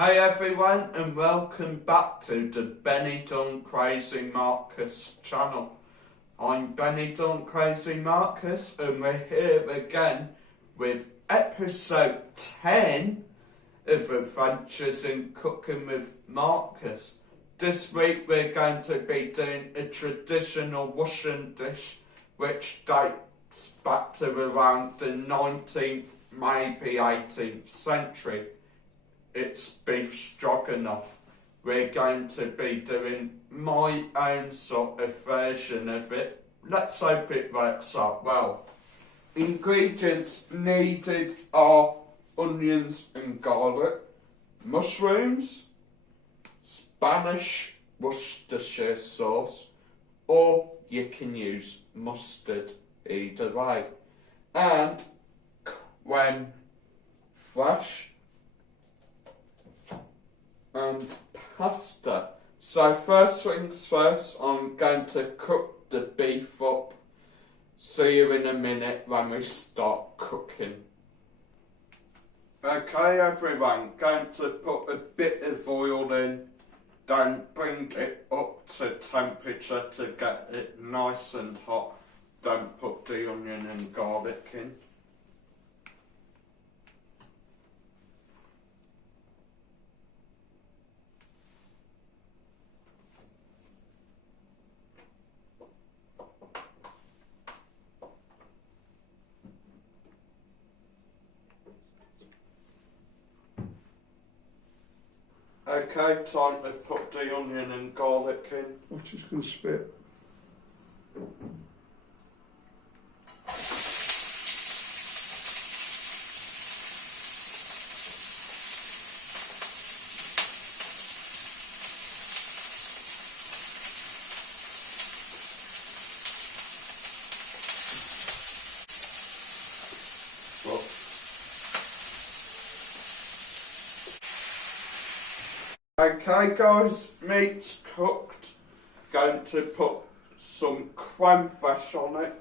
Hi everyone and welcome back to the Benny Done Crazy Marcus channel. I'm Benny Done Crazy Marcus and we're here again with episode 10 of Adventures in Cooking with Marcus. This week we're going to be doing a traditional Russian dish which dates back to around the 19th, maybe 18th century. It's beef stroganoff. We're going to be doing my own sort of version of it. Let's hope it works out well. Ingredients needed are onions and garlic, mushrooms, Spanish Worcestershire sauce, or you can use mustard, either way, and creme fraiche and pasta. So first things first, I'm going to cook the beef up. See you in a minute when we start cooking. Okay everyone, going to put a bit of oil in, then bring it up to temperature to get it nice and hot, then put the onion and garlic in. Okay, time to put the onion and garlic in. I'm just going to spit. Okay guys, meat's cooked. Going to put some creme fraiche on it,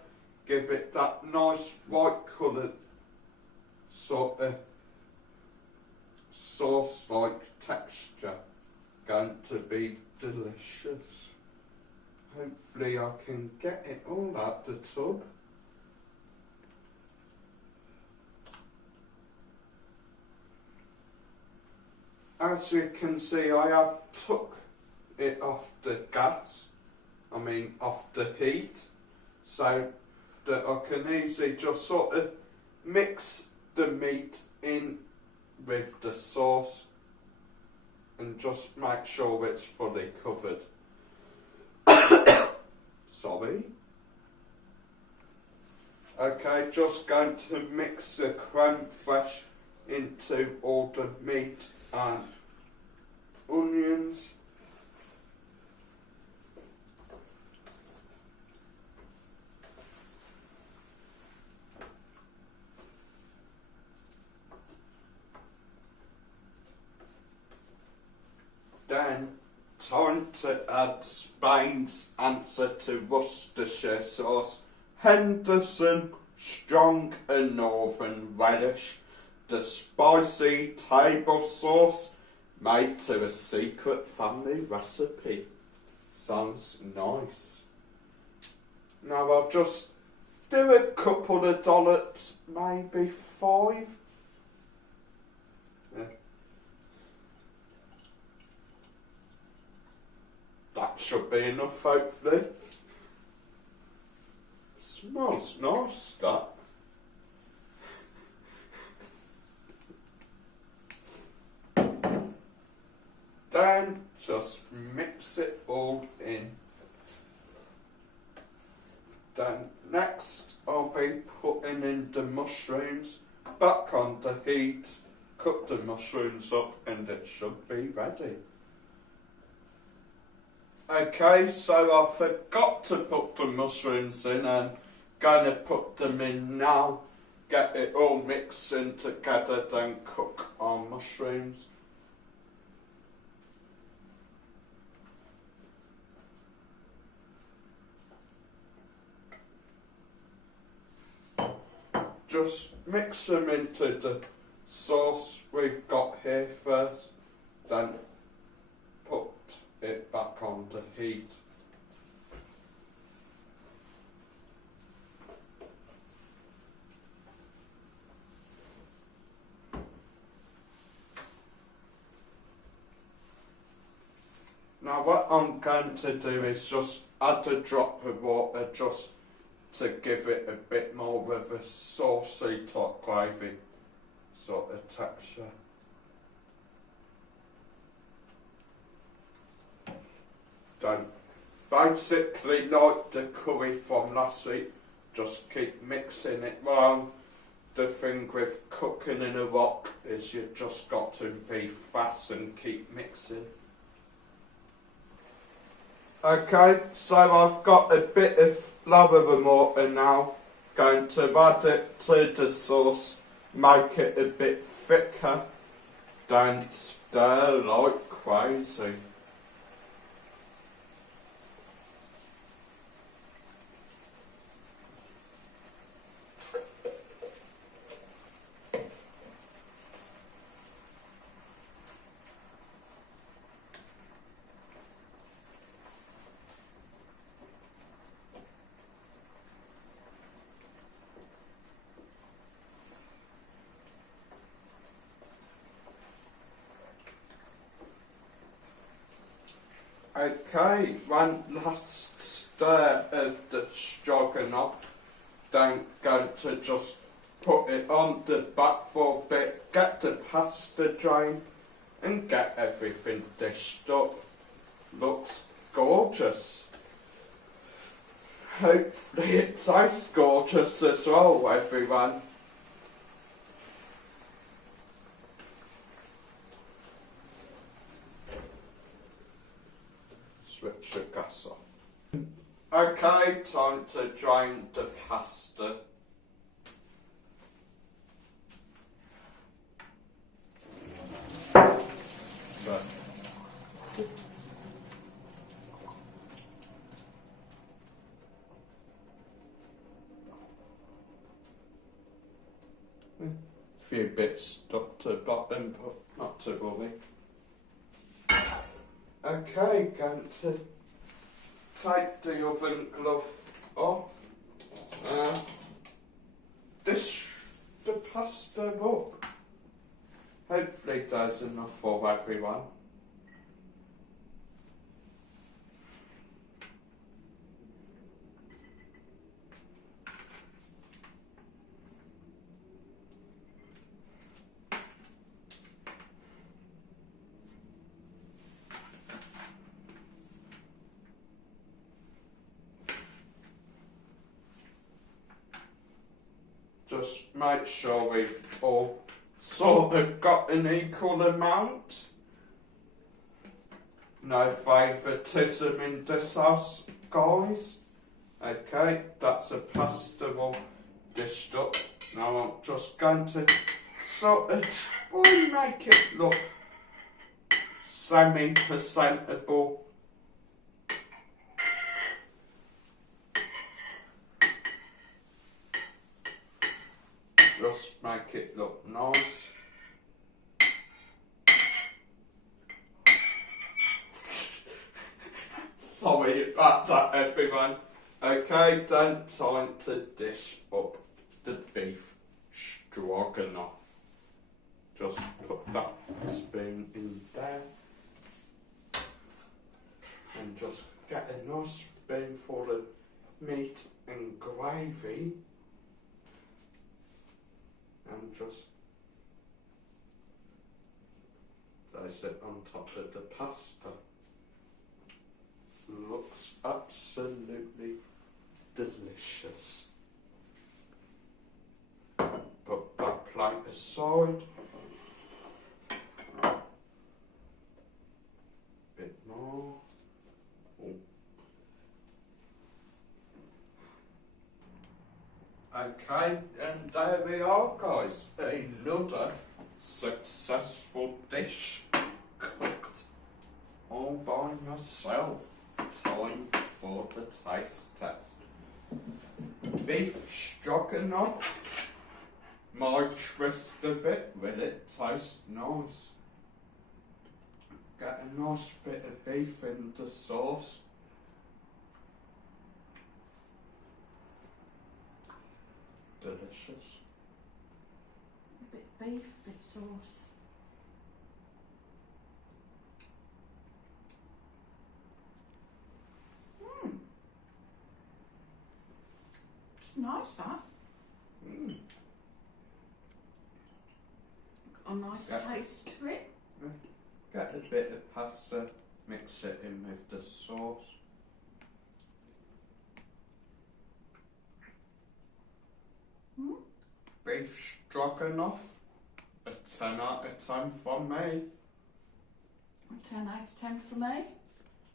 give it that nice white coloured sort of sauce-like texture. Going to be delicious. Hopefully I can get it all out the tub. As you can see, I have took it off the gas, off the heat, so that I can easily just sort of mix the meat in with the sauce and just make sure it's fully covered. Sorry. Okay, just going to mix the creme fraiche into all the meat and onions. Then time to add Spain's answer to Worcestershire sauce, Henderson strong and northern relish, the spicy table sauce made to a secret family recipe. Sounds nice. Now I'll just do a couple of dollops, maybe 5. Yeah. That should be enough, hopefully. Smells nice, that. Then just mix it all in. Then next I'll be putting in the mushrooms back on the heat. Cook the mushrooms up and it should be ready. Okay, so I forgot to put the mushrooms in and gonna put them in now. Get it all mixed in together, then cook our mushrooms. Just mix them into the sauce we've got here first. Now what I'm going to do is just add a drop of water just to give it a bit more of a saucy top gravy sort of texture. Don't basically like the curry from last week, just keep mixing it round. The thing with cooking in a wok is you just got to be fast and keep mixing. Okay, so I've got a bit of flour and water now. Going to add it to the sauce, make it a bit thicker. Don't stir like crazy. Okay, one last stir of the stroganoff. Then going to just put it on the back for a bit, get the pasta drained and get everything dished up. Looks gorgeous. Hopefully it tastes gorgeous as well, everyone. Switch the gas off. Okay, time to drain the pasta. So. A few bits stuck to the bottom, but not to worry. Okay, going to take the oven glove off. Dish the pasta up. Hopefully there's enough for everyone. Just make sure we've all sort of got an equal amount. No favouritism in this house, guys. Okay, that's a pasta all dished up. Now I'm just going to sort of try and make it look semi-presentable. Just make it look nice. Sorry about that, everyone. Okay, then time to dish up the beef stroganoff. Just put that spoon in there. And just get a nice spoonful of meat and gravy. And just place it on top of the pasta. Looks absolutely delicious. Put that plate aside. Bit more. Oh. Okay, and there we are, guys. Another successful dish cooked all by myself. Time for the taste test. Beef stroganoff. My twist of it, will it taste nice? Get a nice bit of beef in the sauce. Delicious. A bit beef, bit sauce. nice, that. Mm. Got a nice Yeah. taste to it. Get a bit of pasta, mix it in with the sauce. Mm. Beef stroganoff, a 10 out of 10 from me. 10 out of 10 for me.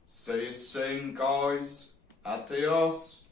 See you soon, guys. Adios.